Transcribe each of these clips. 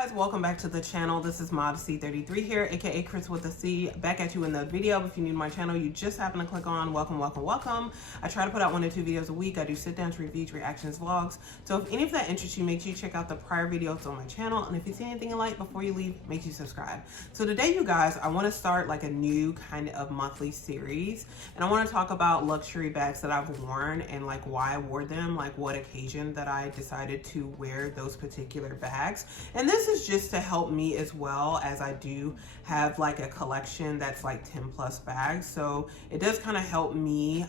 guys, welcome back to the channel. This is Modesty33 here, aka Chris with a C, back at you in the video. If you're new to my channel, you just happen to click on welcome. I try to put out 1 to 2 videos a week. I do sit downs, reviews, reactions, vlogs. So if any of that interests you, make sure you check out the prior videos on my channel. And if you see anything you like before you leave, make sure you subscribe. So today, you guys, I want to start like a new kind of monthly series, and I want to talk about luxury bags that I've worn and like why I wore them, like what occasion that I decided to wear those particular bags. And this is just to help me as well, as I do have like a collection that's like 10 plus bags. So it does kind of help me,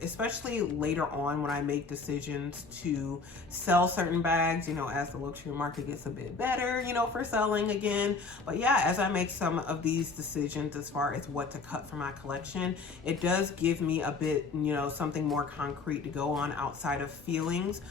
especially later on when I make decisions to sell certain bags, you know, as the luxury market gets a bit better, you know, for selling again. But yeah, as I make some of these decisions as far as what to cut from my collection, it does give me a bit, you know, something more concrete to go on outside of feelings.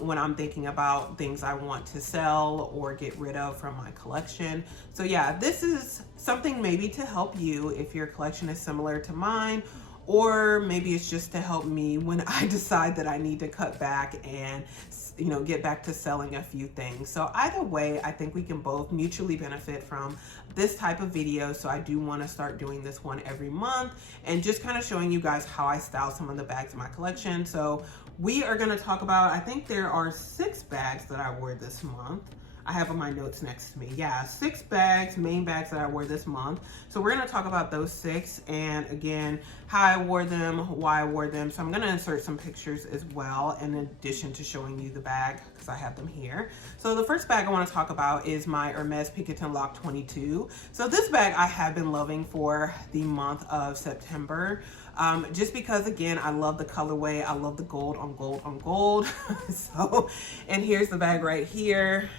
When I'm thinking about things I want to sell or get rid of from my collection. So yeah, this is something maybe to help you if your collection is similar to mine, or maybe it's just to help me when I decide that I need to cut back and, you know, get back to selling a few things. So either way, I think we can both mutually benefit from this type of video. So I do want to start doing this one every month and just kind of showing you guys how I style some of the bags in my collection. So we are going to talk about, I think there are 6 bags that I wore this month. I have on my notes next to me. Yeah, 6 bags, main bags that I wore this month. So we're gonna talk about those 6, and again, how I wore them, why I wore them. So I'm gonna insert some pictures as well, in addition to showing you the bag, because I have them here. So the first bag I wanna talk about is my Hermes Picotin Lock 22. So this bag I have been loving for the month of September. Just because, again, I love the colorway. I love the gold on gold on gold. So, and here's the bag right here.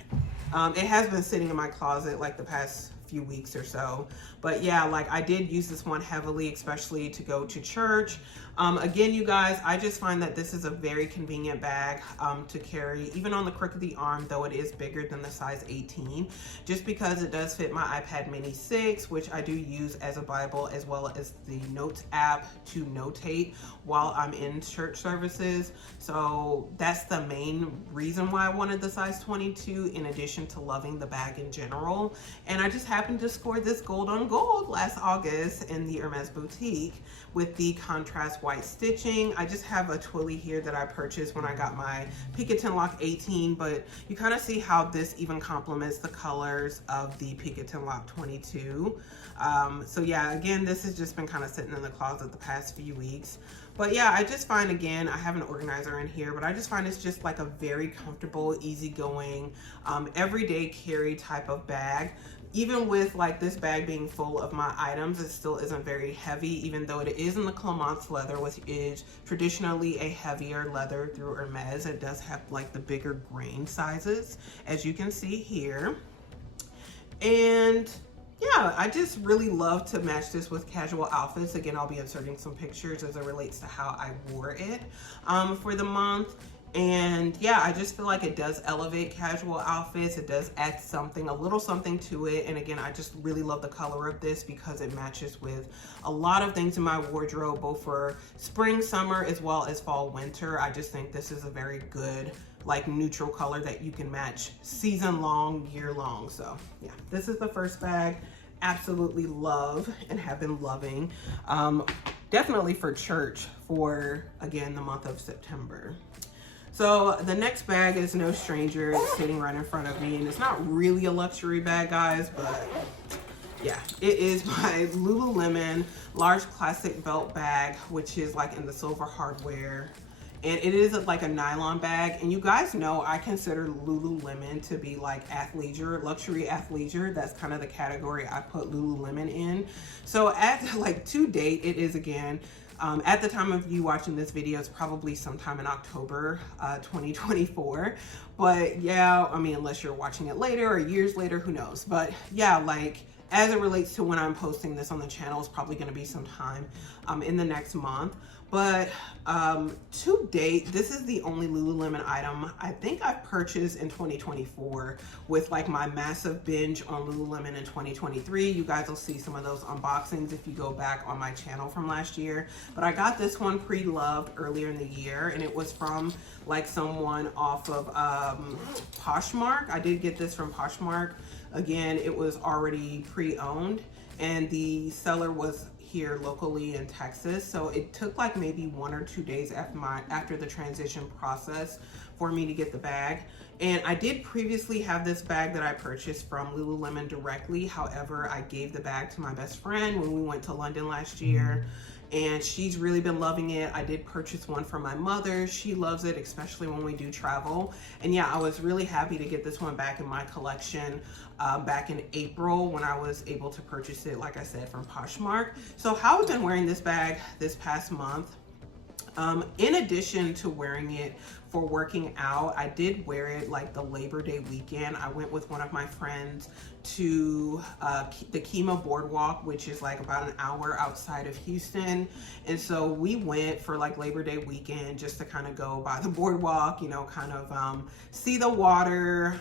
It has been sitting in my closet like the past few weeks or so, but yeah, like I did use this one heavily, especially to go to church. Again, you guys, I just find that this is a very convenient bag to carry, even on the crook of the arm, though it is bigger than the size 18, just because it does fit my iPad mini 6, which I do use as a Bible, as well as the Notes app to notate while I'm in church services. So that's the main reason why I wanted the size 22, in addition to loving the bag in general. And I just happened to score this gold on gold last August in the Hermes boutique with the contrast white stitching. I just have a twilly here that I purchased when I got my Picotin Lock 18, but you kind of see how this even complements the colors of the Picotin Lock 22. So yeah, again, this has just been kind of sitting in the closet the past few weeks. But yeah, I just find, again, I have an organizer in here, but I just find it's just like a very comfortable, easygoing, everyday carry type of bag. Even with like this bag being full of my items, it still isn't very heavy, even though it is in the Clemence leather, which is traditionally a heavier leather through Hermes. It does have like the bigger grain sizes, as you can see here. And yeah, I just really love to match this with casual outfits. Again, I'll be inserting some pictures as it relates to how I wore it for the month. And yeah, I just feel like it does elevate casual outfits. It does add something, a little something to it. And again, I just really love the color of this because it matches with a lot of things in my wardrobe, both for spring, summer, as well as fall, winter. I just think this is a very good, like, neutral color that you can match season long, year long. So yeah, this is the first bag. Absolutely love and have been loving. Definitely for church for, again, the month of September. So the next bag is no stranger. It's sitting right in front of me, and it's not really a luxury bag, guys, but yeah, it is my Lululemon large classic belt bag, which is like in the silver hardware. And it is like a nylon bag. And you guys know I consider Lululemon to be like athleisure, luxury athleisure. That's kind of the category I put Lululemon in. So to date, it is, again, at the time of you watching this video, it's probably sometime in October 2024. But yeah, I mean, unless you're watching it later or years later, who knows. But yeah, like, as it relates to when I'm posting this on the channel, it's probably going to be sometime in the next month. But to date, this is the only Lululemon item I think I've purchased in 2024 with like my massive binge on Lululemon in 2023. You guys will see some of those unboxings if you go back on my channel from last year. But I got this one pre-loved earlier in the year, and it was from like someone off of Poshmark. I did get this from Poshmark. Again, it was already pre-owned, and the seller was here locally in Texas. So it took like maybe 1 or 2 days after the transition process for me to get the bag. And I did previously have this bag that I purchased from Lululemon directly. However, I gave the bag to my best friend when we went to London last year, and she's really been loving it. I did purchase one for my mother. She loves it, especially when we do travel. And yeah, I was really happy to get this one back in my collection back in April when I was able to purchase it, like I said, from Poshmark. So how I've been wearing this bag this past month, in addition to wearing it for working out, I did wear it like the Labor Day weekend. I went with one of my friends to the Kima Boardwalk, which is like about an hour outside of Houston. And so we went for like Labor Day weekend just to kind of go by the boardwalk, you know, kind of see the water.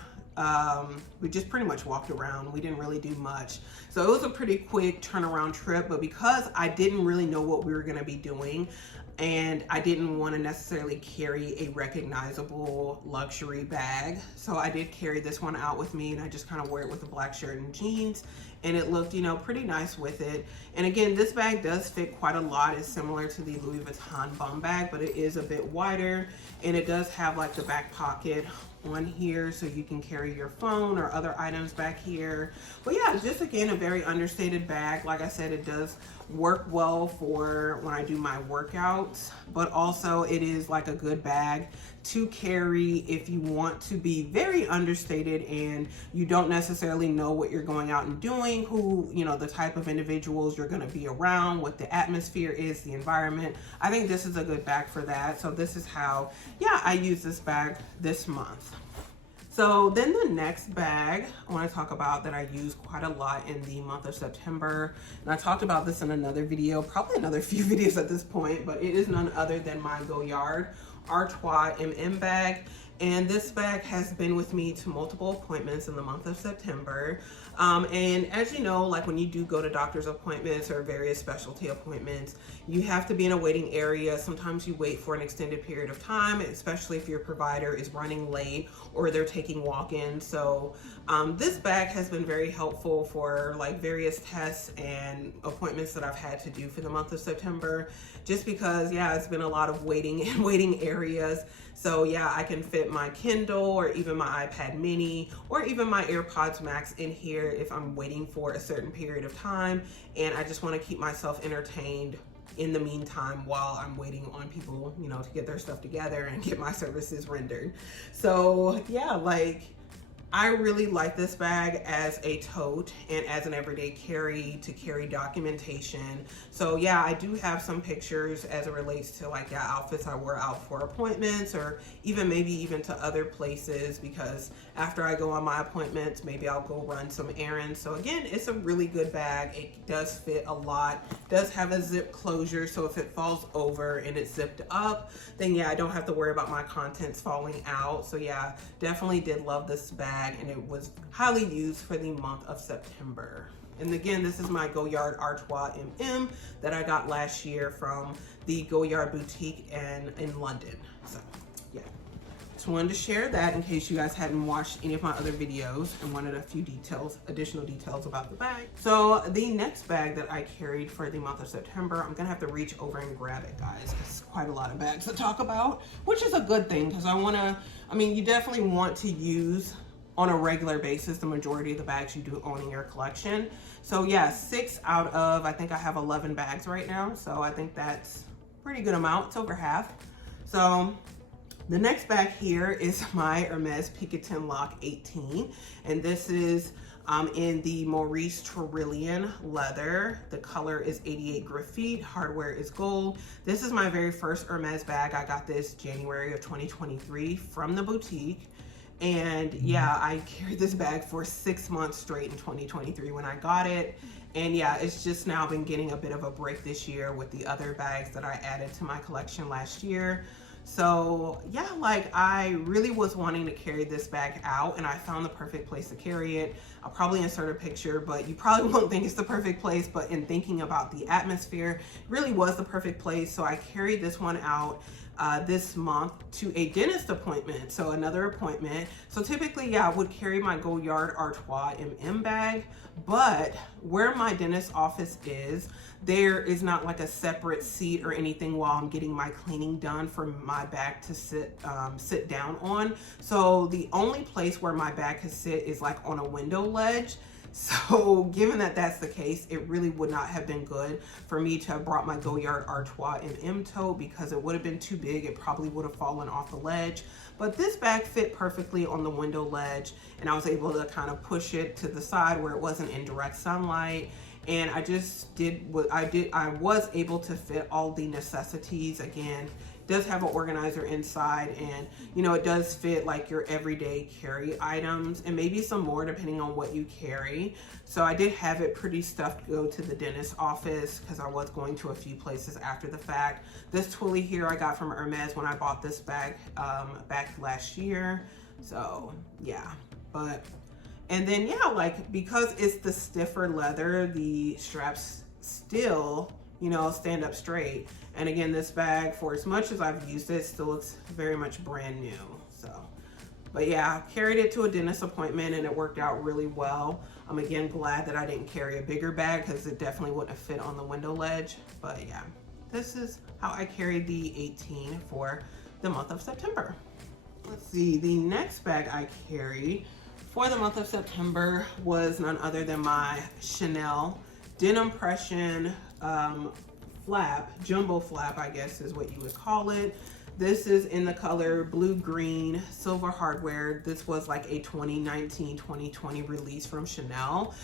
We just pretty much walked around. We didn't really do much. So it was a pretty quick turnaround trip, but because I didn't really know what we were going to be doing, and I didn't want to necessarily carry a recognizable luxury bag, so I did carry this one out with me, and I just kind of wore it with a black shirt and jeans, and it looked, you know, pretty nice with it. And again, this bag does fit quite a lot. It's similar to the Louis Vuitton bum bag, but it is a bit wider, and it does have like the back pocket on here so you can carry your phone or other items back here. But yeah, just again, a very understated bag. Like I said, it does work well for when I do my workouts, but also it is like a good bag to carry if you want to be very understated and you don't necessarily know what you're going out and doing, who, you know, the type of individuals you're going to be around, what the atmosphere is, the environment. I think this is a good bag for that. So this is how, yeah, I use this bag this month. So then the next bag I want to talk about that I use quite a lot in the month of September, and I talked about this in another video, probably another few videos at this point, but it is none other than my Goyard Artois MM bag. And this bag has been with me to multiple appointments in the month of September. And as you know, like when you do go to doctor's appointments or various specialty appointments, you have to be in a waiting area. Sometimes you wait for an extended period of time, especially if your provider is running late or they're taking walk-ins. So this bag has been very helpful for like various tests and appointments that I've had to do for the month of September, just because, yeah, it's been a lot of waiting in waiting areas. So yeah, I can fit my Kindle or even my iPad mini or even my AirPods Max in here if I'm waiting for a certain period of time and I just want to keep myself entertained in the meantime while I'm waiting on people, you know, to get their stuff together and get my services rendered. So yeah, like I really like this bag as a tote and as an everyday carry to carry documentation. So yeah, I do have some pictures as it relates to like, yeah, outfits I wear out for appointments or even maybe even to other places, because after I go on my appointments, maybe I'll go run some errands. So again, it's a really good bag. It does fit a lot, does have a zip closure. So if it falls over and it's zipped up, then yeah, I don't have to worry about my contents falling out. So yeah, definitely did love this bag, and it was highly used for the month of September. And again, this is my Goyard Artois MM that I got last year from the Goyard boutique in London. So yeah, just wanted to share that in case you guys hadn't watched any of my other videos and wanted a few details, additional details about the bag. So the next bag that I carried for the month of September, I'm gonna have to reach over and grab it, guys. It's quite a lot of bags to talk about, which is a good thing, because you definitely want to use on a regular basis the majority of the bags you do own in your collection. So yeah, 6 out of, I think I have 11 bags right now. So I think that's a pretty good amount. It's over half. So the next bag here is my Hermes Picotin Lock 18. And this is in the Maurice Trillian leather. The color is 88 graphite, hardware is gold. This is my very first Hermes bag. I got this January of 2023 from the boutique. And yeah, I carried this bag for 6 months straight in 2023 when I got it. And yeah, it's just now been getting a bit of a break this year with the other bags that I added to my collection last year. So yeah, like I really was wanting to carry this bag out, and I found the perfect place to carry it. I'll probably insert a picture, but you probably won't think it's the perfect place, but in thinking about the atmosphere, it really was the perfect place. So I carried this one out this month to a dentist appointment. So another appointment. So typically, yeah, I would carry my Goyard Artois MM bag, but where my dentist office is, there is not like a separate seat or anything while I'm getting my cleaning done for my bag to sit down on. So the only place where my bag can sit is like on a window ledge. So given that that's the case, it really would not have been good for me to have brought my Goyard Artois MM tote, because it would have been too big. It probably would have fallen off the ledge. But this bag fit perfectly on the window ledge, and I was able to kind of push it to the side where it wasn't in direct sunlight. And I just did what I did. I was able to fit all the necessities. Again, it does have an organizer inside, and you know, it does fit like your everyday carry items and maybe some more depending on what you carry. So I did have it pretty stuffed to go to the dentist office, because I was going to a few places after the fact. This twilly here I got from Hermes when I bought this bag back last year. So yeah, and then yeah, like because it's the stiffer leather, the straps still, you know, stand up straight. And again, this bag, for as much as I've used it, still looks very much brand new. So, but yeah, I carried it to a dentist appointment and it worked out really well. I'm again glad that I didn't carry a bigger bag, because it definitely wouldn't have fit on the window ledge. But yeah, this is how I carried the 18 for the month of September. Let's see, the next bag I carried for the month of September was none other than my Chanel denim pression flap, jumbo flap, I guess is what you would call it. This is in the color blue green silver hardware. This was like a 2019-2020 release from Chanel.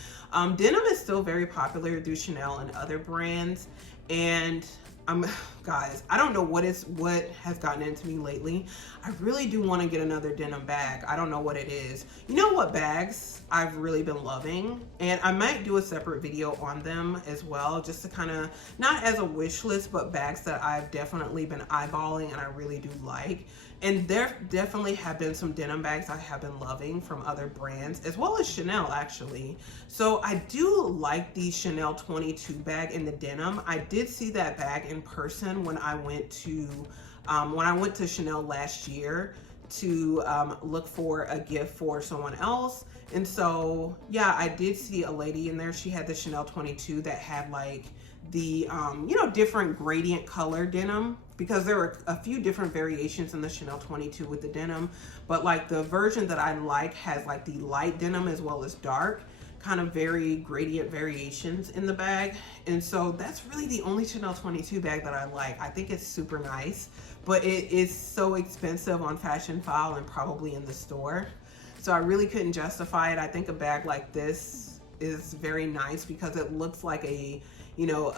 Denim is still very popular through Chanel and other brands, and guys, I don't know what has gotten into me lately. I really do want to get another denim bag. I don't know what it is. You know what bags I've really been loving, and I might do a separate video on them as well, just to kind of, not as a wish list, but bags that I've definitely been eyeballing and I really do like. And there definitely have been some denim bags I have been loving from other brands, as well as Chanel actually. So I do like the Chanel 22 bag in the denim. I did see that bag in person when I went to Chanel last year to look for a gift for someone else. And so yeah, I did see a lady in there. She had the Chanel 22 that had like the you know, different gradient color denim, because there were a few different variations in the Chanel 22 with the denim, but like the version that I like has like the light denim as well as dark, kind of very gradient variations in the bag. And so that's really the only Chanel 22 bag that I like. I think it's super nice, but it is so expensive on Fashion File and probably in the store. So I really couldn't justify it. I think a bag like this is very nice because it looks like a, you know,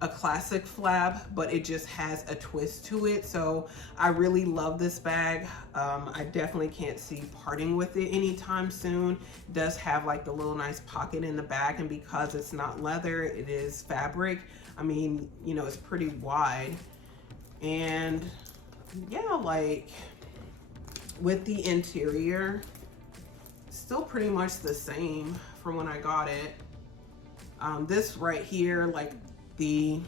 a classic flap, but it just has a twist to it. So I really love this bag. I definitely can't see parting with it anytime soon. It does have like the little nice pocket in the back, and because it's not leather, it is fabric. I mean, you know, it's pretty wide. And yeah, like with the interior, still pretty much the same from when I got it. This right here, like the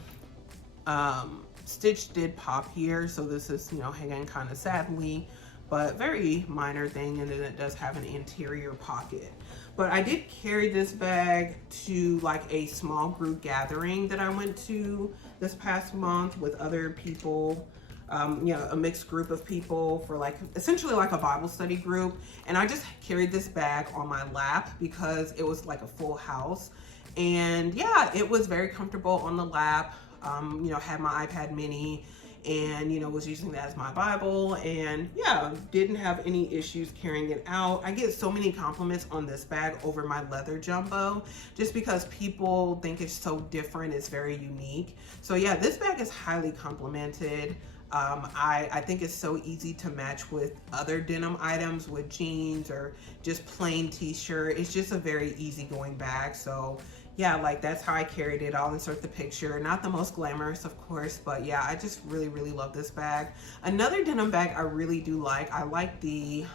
stitch did pop here, so this is, you know, hanging kind of sadly, but very minor thing. And then it does have an interior pocket. But I did carry this bag to like a small group gathering that I went to this past month with other people, you know, a mixed group of people for like essentially like a Bible study group. And I just carried this bag on my lap because it was like a full house. And yeah, it was very comfortable on the lap. You know, had my iPad mini and, you know, was using that as my Bible, and yeah, didn't have any issues carrying it out. I get so many compliments on this bag over my leather jumbo, just because people think it's so different. It's very unique. So yeah, this bag is highly complimented. I think it's so easy to match with other denim items, with jeans or just plain t-shirt. It's just a very easygoing bag. So yeah, like that's how I carried it. I'll insert the picture. Not the most glamorous, of course, but yeah, I just really love this bag. Another denim bag I really do like, I like the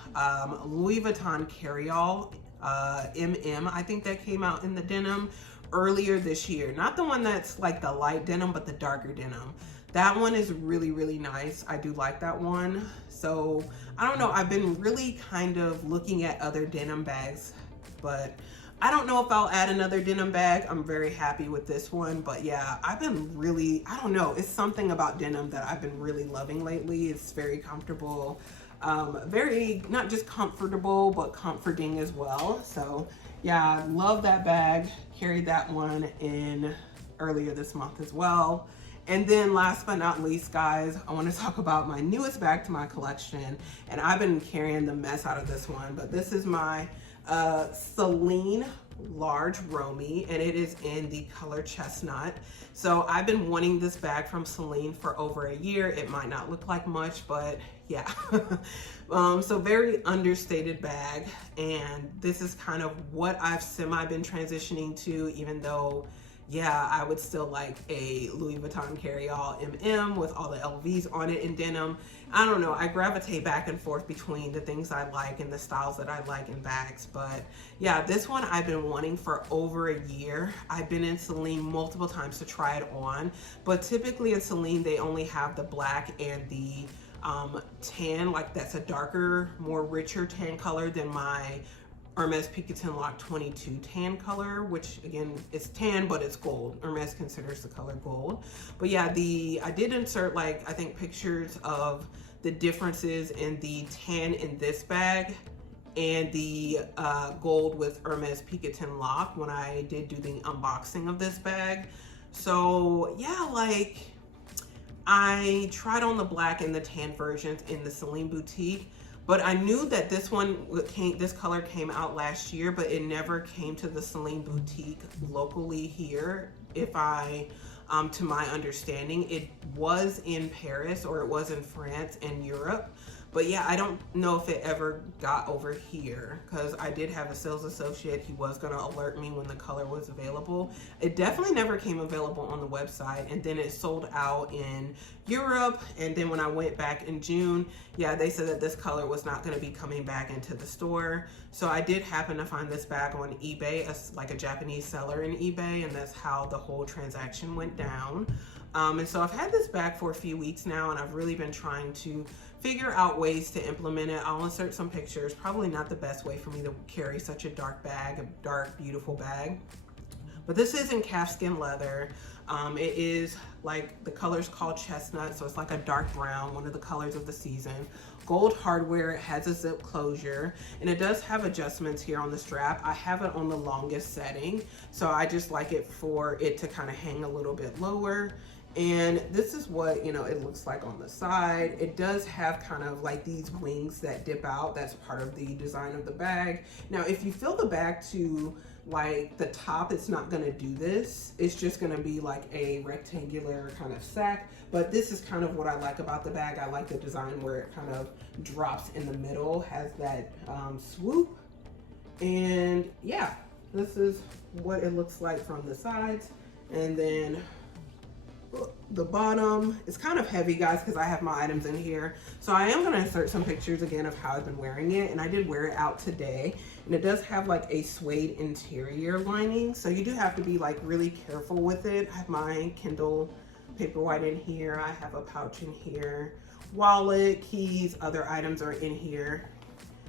Louis Vuitton carry-all MM. I think that came out in the denim earlier this year. Not the one that's like the light denim, but the darker denim. That one is really nice. I do like that one. So I don't know, I've been really kind of looking at other denim bags, but I don't know if I'll add another denim bag. I'm very happy with this one, but yeah, I've been really, I don't know, it's something about denim that I've been really loving lately. It's very comfortable, very, not just comfortable, but comforting as well. So yeah, love that bag. Carried that one in earlier this month as well. And then last but not least, guys, I want to talk about my newest bag to my collection. And I've been carrying the mess out of this one, but this is my Celine large Romy, and it is in the color chestnut. So I've been wanting this bag from Celine for over a year. It might not look like much, but yeah. So very understated bag, and this is kind of what I've semi been transitioning to, even though yeah, I would still like a Louis Vuitton carry-all MM with all the LVs on it in denim. I don't know, I gravitate back and forth between the things I like and the styles that I like in bags. But yeah, this one I've been wanting for over a year. I've been in Celine multiple times to try it on, but typically in Celine, they only have the black and the tan, like that's a darker, more richer tan color than my Hermes Picotin Lock 22 tan color, which again is tan, but it's gold. Hermes considers the color gold. But yeah, I did insert like, I think pictures of the differences in the tan in this bag and the gold with Hermes Picotin Lock when I did do the unboxing of this bag. So yeah, like I tried on the black and the tan versions in the Celine boutique, but I knew that this color came out last year, but it never came to the Celine boutique locally here. To my understanding, it was in Paris or it was in France and Europe. But yeah, I don't know if it ever got over here, because I did have a sales associate. He was going to alert me when the color was available. It definitely never came available on the website, and then it sold out in Europe. And then when I went back in June, yeah, they said that this color was not going to be coming back into the store. So I did happen to find this bag on eBay, as like a Japanese seller in eBay, and that's how the whole transaction went down. And so I've had this bag for a few weeks now, and I've really been trying to figure out ways to implement it. I'll insert some pictures. Probably not the best way for me to carry such a dark bag, a dark, beautiful bag. But this is in calfskin leather. It is like, the color's called chestnut, so it's like a dark brown, one of the colors of the season. Gold hardware, it has a zip closure, and it does have adjustments here on the strap. I have it on the longest setting, so I just like it for it to kind of hang a little bit lower. And this is what, you know, it looks like on the side. It does have kind of like these wings that dip out. That's part of the design of the bag. Now, if you fill the bag to like the top, it's not gonna do this. It's just gonna be like a rectangular kind of sack. But this is kind of what I like about the bag. I like the design where it kind of drops in the middle, has that swoop. And yeah, this is what it looks like from the sides. And then the bottom is kind of heavy, guys, because I have my items in here. So I am going to insert some pictures again of how I've been wearing it, and I did wear it out today. And it does have like a suede interior lining, so you do have to be like really careful with it. I have my Kindle Paperwhite in here. I have a pouch in here, wallet, keys, other items are in here.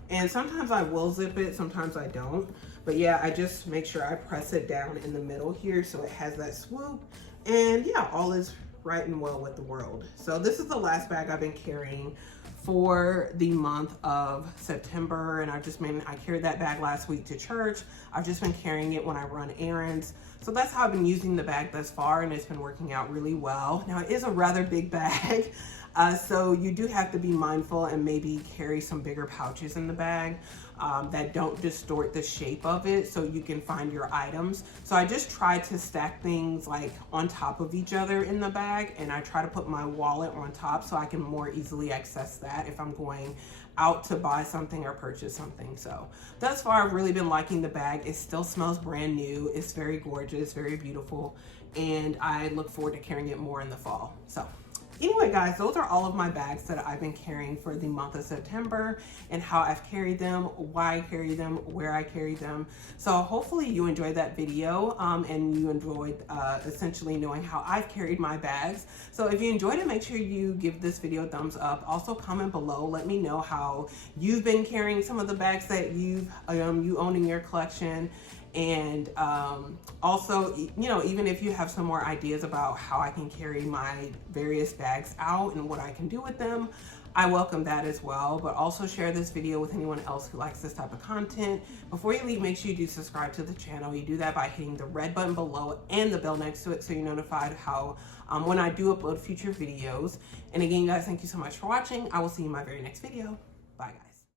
And sometimes I will zip it, sometimes I don't. But yeah, I just make sure I press it down in the middle here so it has that swoop. And yeah, all is right and well with the world. So this is the last bag I've been carrying for the month of September. And I carried that bag last week to church. I've just been carrying it when I run errands. So that's how I've been using the bag thus far, and it's been working out really well. Now, it is a rather big bag. So you do have to be mindful and maybe carry some bigger pouches in the bag. that don't distort the shape of it, so you can find your items. So I just try to stack things like on top of each other in the bag, and I try to put my wallet on top so I can more easily access that if I'm going out to buy something or purchase something. So thus far, I've really been liking the bag. It still smells brand new. It's very gorgeous, very beautiful, and I look forward to carrying it more in the fall. So anyway, guys, those are all of my bags that I've been carrying for the month of September, and how I've carried them, why I carry them, where I carry them. So hopefully you enjoyed that video, and you enjoyed essentially knowing how I've carried my bags. So if you enjoyed it, make sure you give this video a thumbs up. Also comment below, let me know how you've been carrying some of the bags that you own in your collection. And also, you know, even if you have some more ideas about how I can carry my various bags out and what I can do with them, I welcome that as well. But also share this video with anyone else who likes this type of content. Before you leave, make sure you do subscribe to the channel. You do that by hitting the red button below and the bell next to it, so you're notified how when I do upload future videos. And again, guys, thank you so much for watching. I will see you in my very next video. Bye, guys.